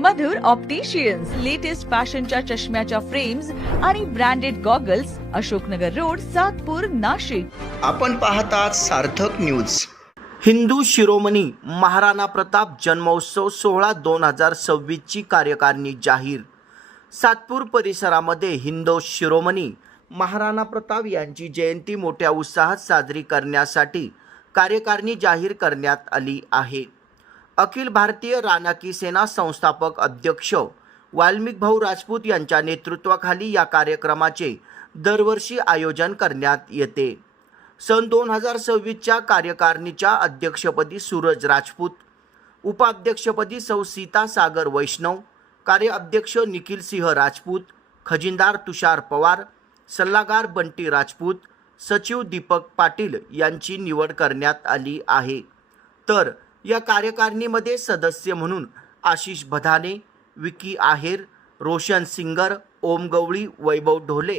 मधुर opticians latest फॅशनच्या चष्म्याच्या frames आणि branded goggles, Ashoknagar road, Satpur, Nashik. आपण पाहतात सार्थक न्यूज. हिंदू शिरोमणी महाराणा प्रताप जन्मोत्सव सोहळा 2026 ची कार्यकारिणी जाहीर. सातपूर परिसरामध्ये हिंदू शिरोमणी महाराणा प्रताप यांची जयंती मोठ्या उत्साहात साजरी करण्यासाठी कार्यकारिणी जाहीर करण्यात आली आहे. अखिल भारतीय रानाकी सेना संस्थापक अध्यक्ष वाल्मिक भाऊ राजपूत यांच्या नेतृत्वाखाली या कार्यक्रमाचे दरवर्षी आयोजन करण्यात येते. सन 2026च्या कार्यकारिणीच्या अध्यक्षपदी सूरज राजपूत, उपाध्यक्षपदी सौ सीता सागर वैष्णव, कार्याध्यक्ष निखिल सिंह राजपूत, खजिनदार तुषार पवार, सल्लागार बंटी राजपूत, सचिव दीपक पाटील यांची निवड करण्यात आली आहे. तर या कार्यकारिणीमध्ये सदस्य म्हणून आशिष बधाने, विकी आहेर, रोशन सिंगर, ओम गवळी, वैभव ढोले,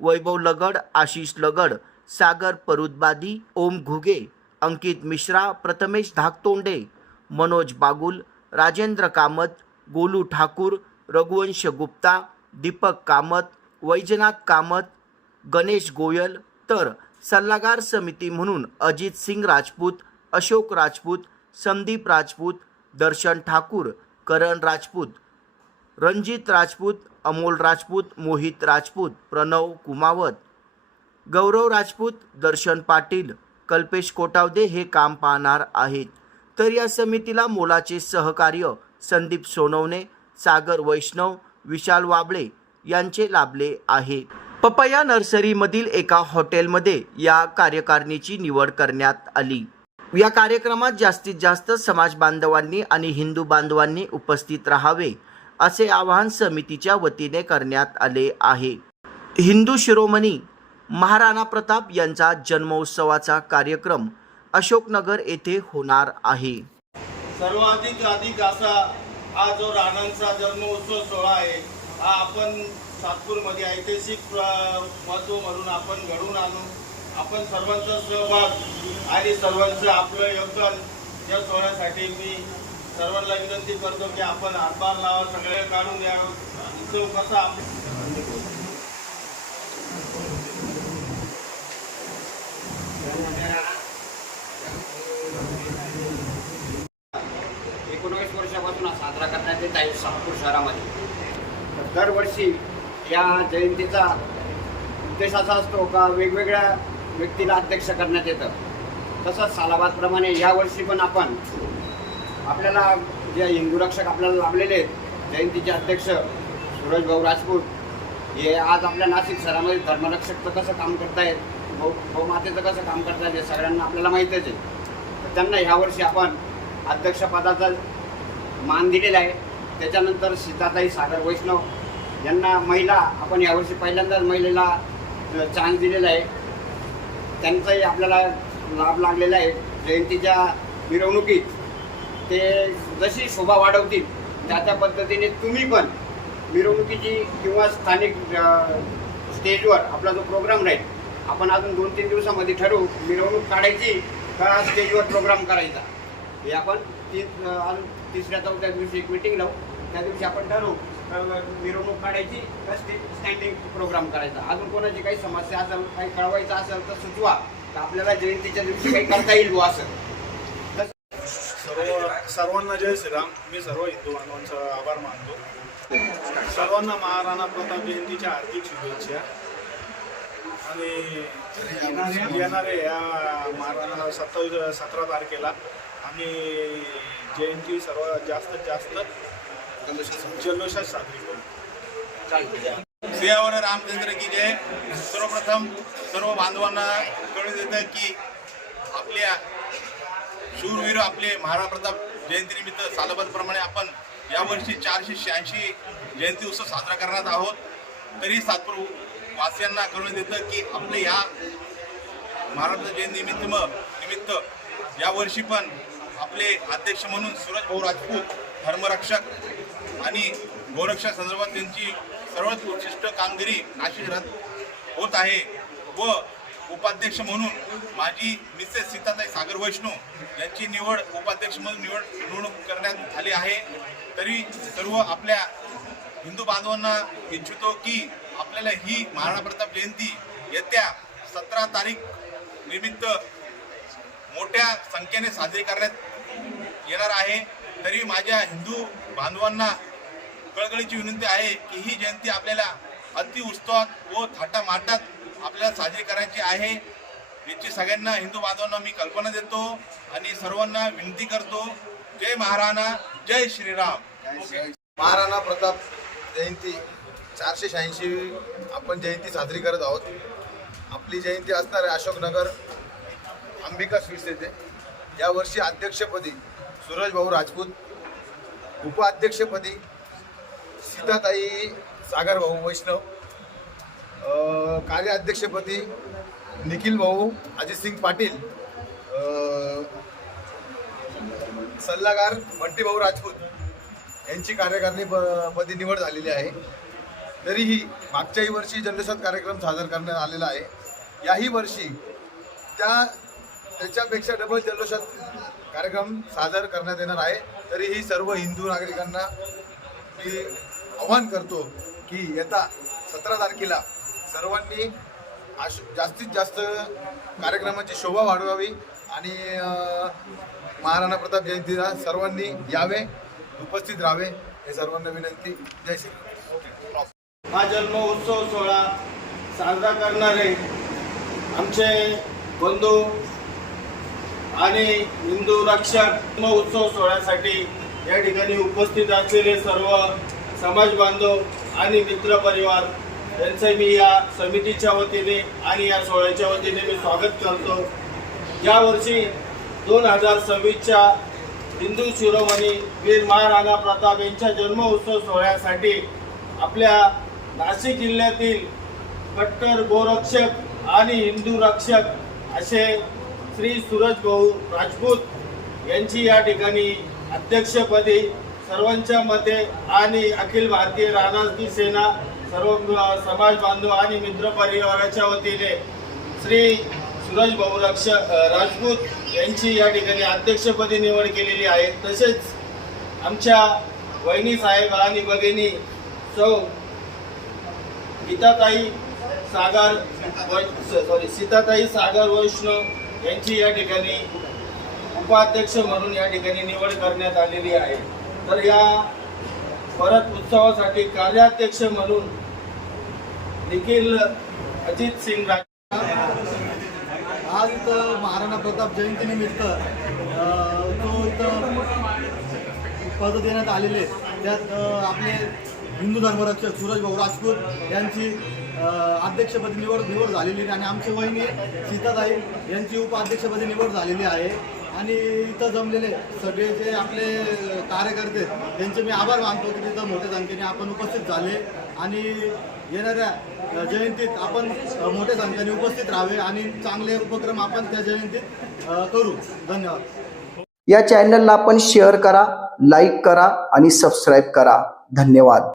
वैभव लगड, आशिष लगड, सागर परुदबादी, ओम घुगे, अंकित मिश्रा, प्रथमेश धाकतोंडे, मनोज बागुल, राजेंद्र कामत, गोलू ठाकूर, रघुवंश गुप्ता, दीपक कामत, वैजनाथ कामत, गणेश गोयल. तर सल्लागार समिती म्हणून अजित सिंग राजपूत, अशोक राजपूत, संदीप राजपूत, दर्शन ठाकूर, करण राजपूत, रणजित राजपूत, अमोल राजपूत, मोहित राजपूत, प्रणव कुमावत, गौरव राजपूत, दर्शन पाटील, कल्पेश कोटावदे हे काम पाहणार आहेत. तर या समितीला मोलाचे सहकार्य संदीप सोनवणे, सागर वैष्णव, विशाल वाबळे यांचे लाभले आहे. पपया नर्सरीमधील एका हॉटेलमध्ये या कार्यकारिणीची निवड करण्यात आली. या कार्यक्रमात जास्तीत जास्त समाज बांधवांनी आणि हिंदू बांधवांनी उपस्थित राहावे असे आवाहन समितीच्या वतीने करण्यात आले आहे. हिंदू शिरोमणी महाराणा प्रताप यांचा जन्मोत्सवाचा कार्यक्रम अशोकनगर येथे होणार आहे. सर्वाधिक असा हा जो राणांचा जन्मोत्सव सोहळा आहे, हा आपण सातपूरमध्ये ऐतिहासिक महत्त्व म्हणून आपण घडवून आणू. आपण सर्वांचा सहभाग आणि सर्वांचं आपलं योगदान या सोहळ्यासाठी मी सर्वांना विनंती करतो की आपण हातभार लावा, सगळे काढून या उत्सव कसा वर्षापासून साजरा करण्यात येत आहे सातपूर शहरामध्ये. दरवर्षी या जयंतीचा उद्देश असा असतो का वेगवेगळ्या व्यक्तीला अध्यक्ष करण्यात येतं. तसंच सालाबादप्रमाणे यावर्षी पण आपण आपल्याला जे हिंदू रक्षक आपल्याला लाभलेले आहेत, जयंतीचे अध्यक्ष सूरज भाऊ राजपूत हे आज आपल्या नाशिक शहरामध्ये धर्मरक्षकचं कसं काम करतायत, गौमातेचं कसं काम करतायत हे सगळ्यांना आपल्याला माहीतच आहे. तर त्यांना ह्यावर्षी आपण अध्यक्षपदाचा मान दिलेला आहे. त्याच्यानंतर सीताताई सागर वैष्णव यांना महिला आपण यावर्षी पहिल्यांदाच महिलेला चान्स दिलेला आहे. त्यांचाही आपल्याला लाभ लागलेला आहे. जयंतीच्या मिरवणुकीत ते जशी शोभा वाढवतील त्या पद्धतीने तुम्ही पण मिरवणुकीची किंवा स्थानिक स्टेजवर आपला जो प्रोग्राम राहील, आपण अजून 2-3 दिवसामध्ये ठरवू मिरवणूक काढायची का स्टेजवर प्रोग्राम करायचा. हे आपण अजून 3ऱ्या-4थ्या दिवशी एक मीटिंग लावू. त्या दिवशी आपण ठरवू मिरवणूक काढायची का स्टँडिंग प्रोग्राम करायचा. अजून कोणाची काही समस्या असेल, काही कळवायचं असेल तर सुचवा, तर आपल्याला जयंतीच्या दिवशी काही करता येईल असं. सर्वांना जय श्रीराम. मी सर्व हिंदू बांधवांचा आभार मानतो. सर्वांना महाराणा प्रताप जयंतीच्या हार्दिक शुभेच्छा. आणि येणारे या महाराणा 17 तारखेला आम्ही जयंती सर्वात जास्तीत जास्त जल्लोषात साजरी करू. सियावर रामचंद्र की जय. सर्वप्रथम सर्व बांधवांना कळून देतं की आपल्या शूरवीर आपले महाराणा प्रताप जयंतीनिमित्त सालाबादप्रमाणे आपण यावर्षी 486 जयंती उत्सव साजरा करणार आहोत. तरी सातपूर वासियांना कळून देतं की आपले या महाराष्ट्र जयंती निमित्त यावर्षी पण आपले अध्यक्ष म्हणून सूरज भाऊ राजपूत धर्मरक्षक आणि गोरक्षक संदर्भात त्यांची सर्वात उत्कृष्ट कामगिरी नाशिक शहरात होत आहे. व उपाध्यक्ष म्हणून माझी मिसेस सीताताई सागर वैष्णव यांची निवड उपाध्यक्ष म्हणून निवडणूक करण्यात आली आहे. तरी सर्व आपल्या हिंदू बांधवांना इच्छितो की आपल्याला ही महाराणा प्रताप जयंती येत्या 17 तारीख निमित्त मोठ्या संख्येने साजरी करण्यात येणार आहे. तरी माझ्या हिंदू बांधवांना कळकळीची विनंती आहे की ही जयंती आपल्याला अति उत्सवात व थाटामाटात आपल्याला साजरी करायची आहे. याची सगळ्यांना हिंदू बांधवांना मी कल्पना देतो आणि सर्वांना विनंती करतो. जय महाराणा, जय श्रीराम. महाराणा प्रताप जयंती 486 आपण जयंती साजरी करत आहोत. आपली जयंती असणार आहे अशोकनगर अंबिका स्वीट्स येथे. यावर्षी अध्यक्षपदी सूरज भाऊ राजपूत, उपाध्यक्षपदी सीताताई सागर भाऊ वैष्णव, कार्याध्यक्षपदी निखिल भाऊ अजितसिंग पाटील, सल्लागार बंटी भाऊ राजपूत यांची कार्यकारिणी पदी निवड झालेली आहे. तरीही मागच्याही वर्षी जल्लोषात कार्यक्रम सादर करण्यात आलेला आहे. याही वर्षी त्याच्यापेक्षा डबल जल्लोषात कार्यक्रम सादर करण्यात येणार आहे. तरीही सर्व हिंदू नागरिकांना मी आवाहन करतो की येत्या 17 तारखेला सर्वांनी जास्तीत जास्त कार्यक्रमाची शोभा वाढवावी आणि महाराणा प्रताप जयंतीला सर्वांनी यावे, उपस्थित राहावे, हे सर्वांना विनंती. जय श्री. हा जन्म उत्सव सोहळा साजरा करणारे आमचे बंधू आणि हिंदू रक्षक जन्म उत्सव सोहळ्यासाठी या ठिकाणी उपस्थित असलेले सर्व समाज बांधव आणि मित्र परिवार यांचे मी या समितीच्या वतीने आणि या सोहळ्याच्या वतीने मी स्वागत करतो. यावर्षी 2026च्या हिंदू शिरोमणी वीर महाराणा प्रताप यांच्या जन्म उत्सव सोहळ्यासाठी आपल्या नाशिक जिल्ह्यातील कट्टर गोरक्षक आणि हिंदू रक्षक असे श्री सूरज भाऊ राजपूत यांची या ठिकाणी अध्यक्षपदी सर्वांच्या मते आणि अखिल भारतीय राजकीय सेना सर्व समाज बांधव आणि मित्र परिवाराच्या वतीने श्री सूरज भाऊ राजपूत यांची या ठिकाणी अध्यक्षपदी निवड केलेली आहे. तसेच आमच्या वहिनी साहेब आणि भगिनी सौ सीताताई सागर वैष्णव यांची या ठिकाणी उपाध्यक्ष म्हणून या ठिकाणी निवड करण्यात आलेली आहे. तर या परत उत्सवासाठी कार्याध्यक्ष म्हणून निखिल अजित सिंग आज इथं महाराणा प्रताप जयंतीनिमित्त जो इथं पद देण्यात आलेले त्यात आपले हिंदू धर्मरक्षक सूरज भाऊ राजपूत यांची अध्यक्षपदी निवड झालेली आणि आमची वहिनी सीताताई यांची उपाध्यक्षपदी निवड झालेली आहे. आणि इथं जमलेले सगळे जे आपले कार्यकर्ते त्यांचे मी आभार मानतो की तिथं मोठ्या संख्येने आपण उपस्थित झाले आणि येणाऱ्या जयंतीत आपण मोठ्या संख्येने उपस्थित राहावे आणि चांगले उपक्रम आपण त्या जयंतीत करू. धन्यवाद. या चॅनलला आपण शेअर करा, लाईक करा आणि सबस्क्राईब करा. धन्यवाद.